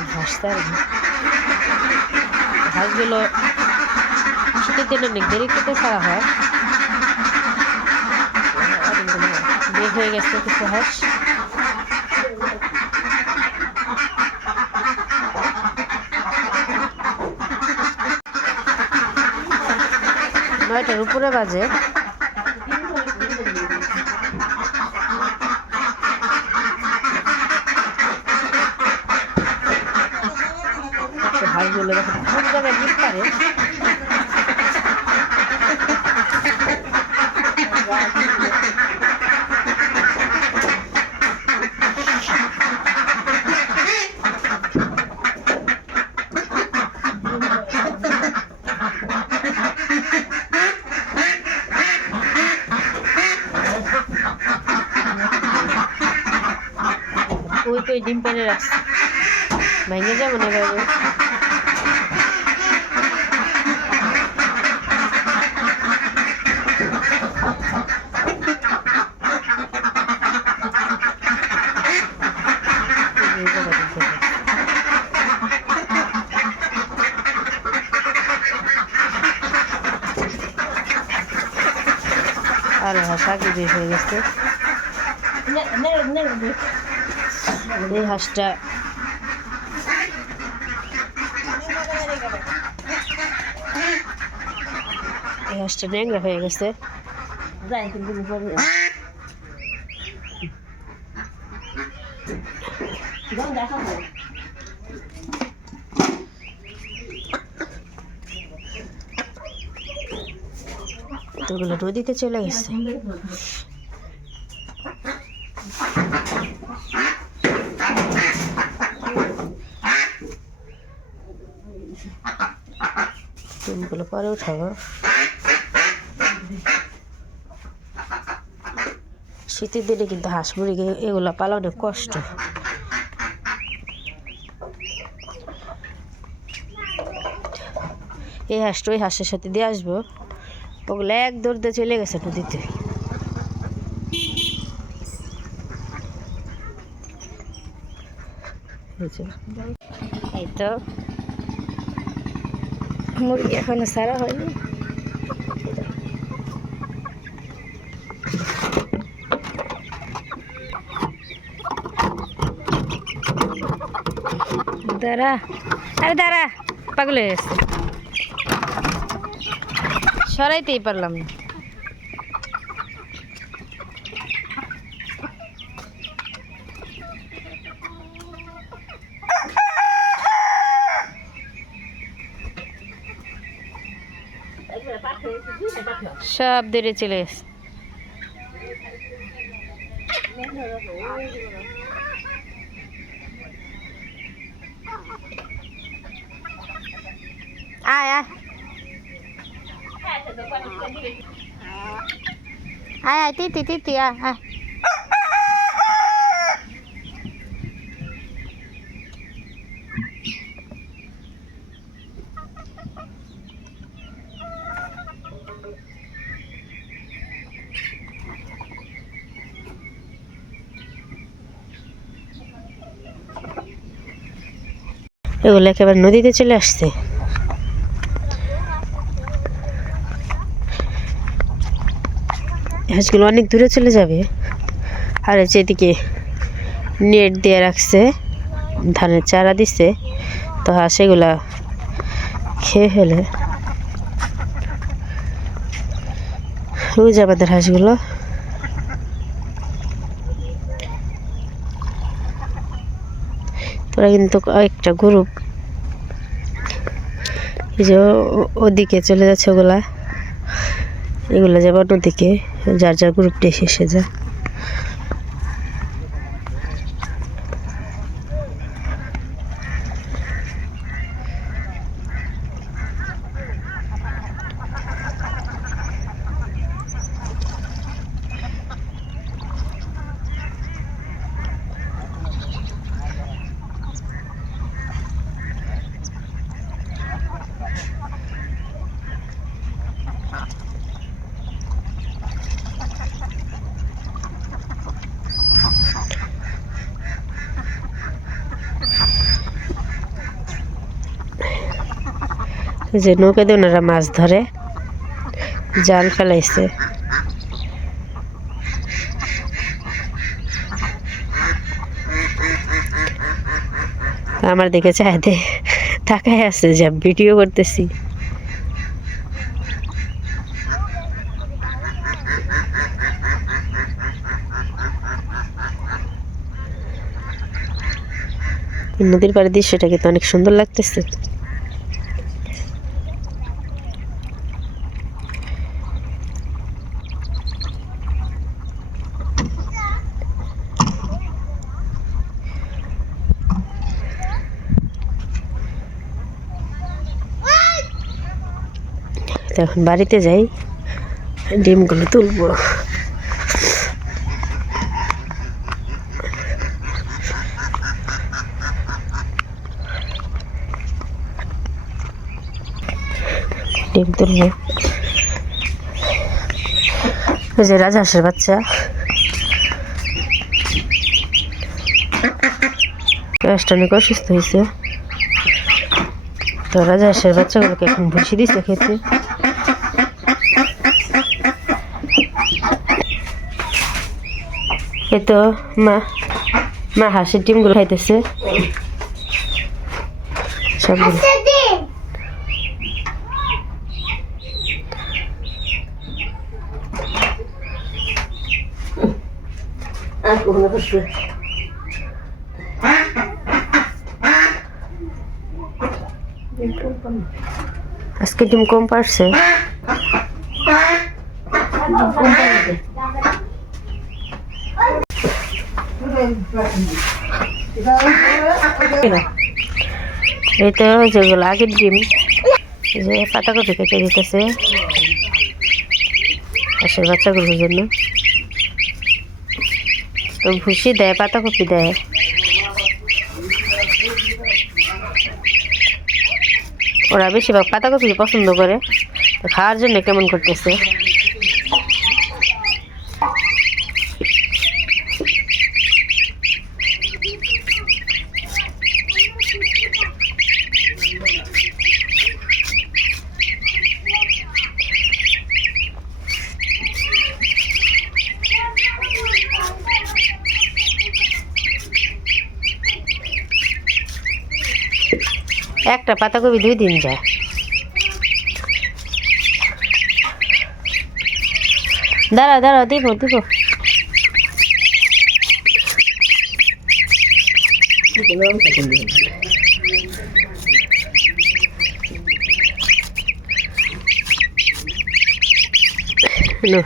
নতুন হাঁস তার হাঁসগুলো শীতের দিনে অনেক দেরি করতে ছাড়া হয়। বের হয়ে গেছে কিছু হাঁস। নয়টার উপরে বাজে। ডিম পারে। ওই তো ডিম পেড়ে রাখছে। ভেঙে যাব না এভাবে এই জায়গাটা থেকে। বের হয়ে গেছে। এই হাঁসটা এই হাঁসটা ন্যাংরা হয়ে গেছে। তোগুলো নদীতে চলে গেছে পরে উঠাবো। শীতের দিনে কিন্তু হাঁস মুরগি এগুলো পালনে কষ্ট। এই হাঁসটা ওই হাঁসের সাথে দিয়ে আসব। ওগুলো এক দৌড় দিয়ে চলে গেছে নদীতে। এই তো। মুরগি এখনও সারা হয়নি। দাঁড়া। আরে দাঁড়া, পাগল হয়ে গেছে। সরাইতেই পারলাম না। সব দূরে চলে আয় আয়। আয় আয় তিতি তিতি আয় আয় এগুলো একেবারে নদীতে চলে আসছে হাঁসগুলো অনেক দূরে চলে যাবে। আর এদিকে নেট দিয়ে রাখছে, ধানের চারা দিচ্ছে তো হাঁস এগুলা খেয়ে ফেলে। যে আমাদের হাঁসগুলো তোরা কিন্তু একটা গ্রুপ এই যে ওদিকে চলে যাচ্ছে ওগুলা। এগুলো যাবে অন্যদিকে। যার যার গ্রুপটা শেষে যা যে নৌকা দিয়ে ওনারা মাছ ধরে, জাল ফেলাইছে। আমার দিকে চাইতে তাকায় আছে যে ভিডিও করতেছি। নদীর পাড়ের দৃশ্যটা কিন্তু অনেক সুন্দর লাগতেছে। এখন বাড়িতে যাই, ডিমগুলো তুলবো। ডিম তুলবো। যে রাজহাঁসের বাচ্চা। অনেক অসুস্থ হয়েছে। তো রাজহাঁসের বাচ্চাগুলোকে এখন ভুষি দিচ্ছে খেতে। এই তো মা মা হাঁসের ডিমগুলো খাইতেছে। সবগুলো আজকে ডিম কম পারছে। এই তো যেগুলো আগের ডিম। যে পাতাকপি কেটে দিতেছে। হাঁসের বাচ্চাগুলোর জন্য। তো ভুসি দেয়, পাতাকপি দেয়। ওরা বেশিরভাগ পাতাকপি পছন্দ করে। খাওয়ার জন্য কেমন করতেছে? একটা পাতাকপি দুই দিন যায় দাঁড়া দাঁড়া দিব দিব No.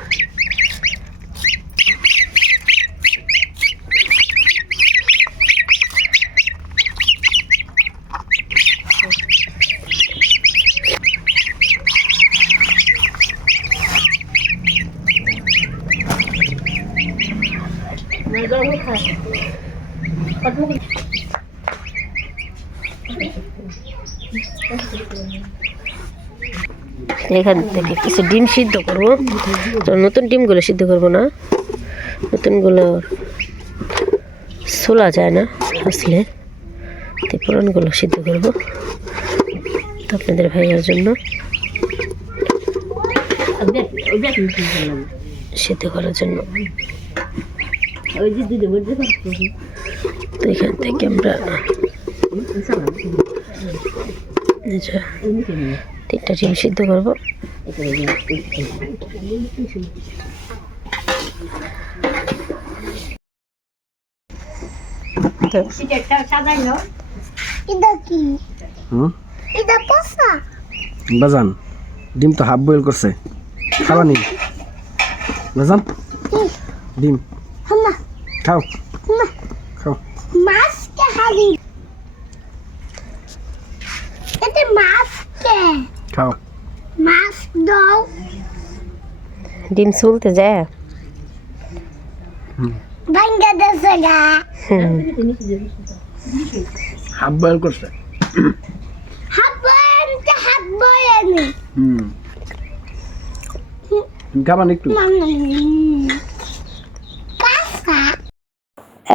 এখান থেকে কিছু ডিম সিদ্ধ করব। তো নতুন ডিমগুলো সিদ্ধ করব না। নতুনগুলো ছোলা যায় না আসলে। তো পুরানগুলো সিদ্ধ করব তো আপনাদের ভাইয়ের জন্য। সিদ্ধ করার জন্য। তো এখান থেকে আমরা যে তিনটা ডিম সিদ্ধ করব। তো এটা কি? হুম? এটা পচা? বাজান ডিম তো হাফ বয়েল করছে। খাবা নি? বাজান? ডিম। খাও। হামা খাও। মাছ কে হারি এটা মাছ কে খাও। মাছ দাও। ডিম চুলতে যায়। ভাঙ্গা দেছে গা। হুম। হাফ বয়েল করছে। হাবন তে হাবন হুম। খাবা নি একটু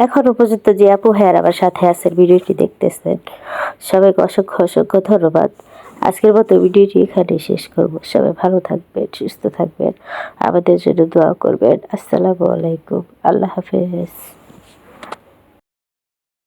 এখনও উপযুক্ত যে আপু হ্যার আমার সাথে আছেন ভিডিওটি দেখতেছেন। সবাইকে অসংখ্য অসংখ্য ধন্যবাদ। আজকের মতো ভিডিওটি এখানে শেষ করব। সবাই ভালো থাকবেন, সুস্থ থাকবেন, আমাদের জন্য দোয়া করবেন। আসসালামু আলাইকুম। আল্লাহ হাফেজ।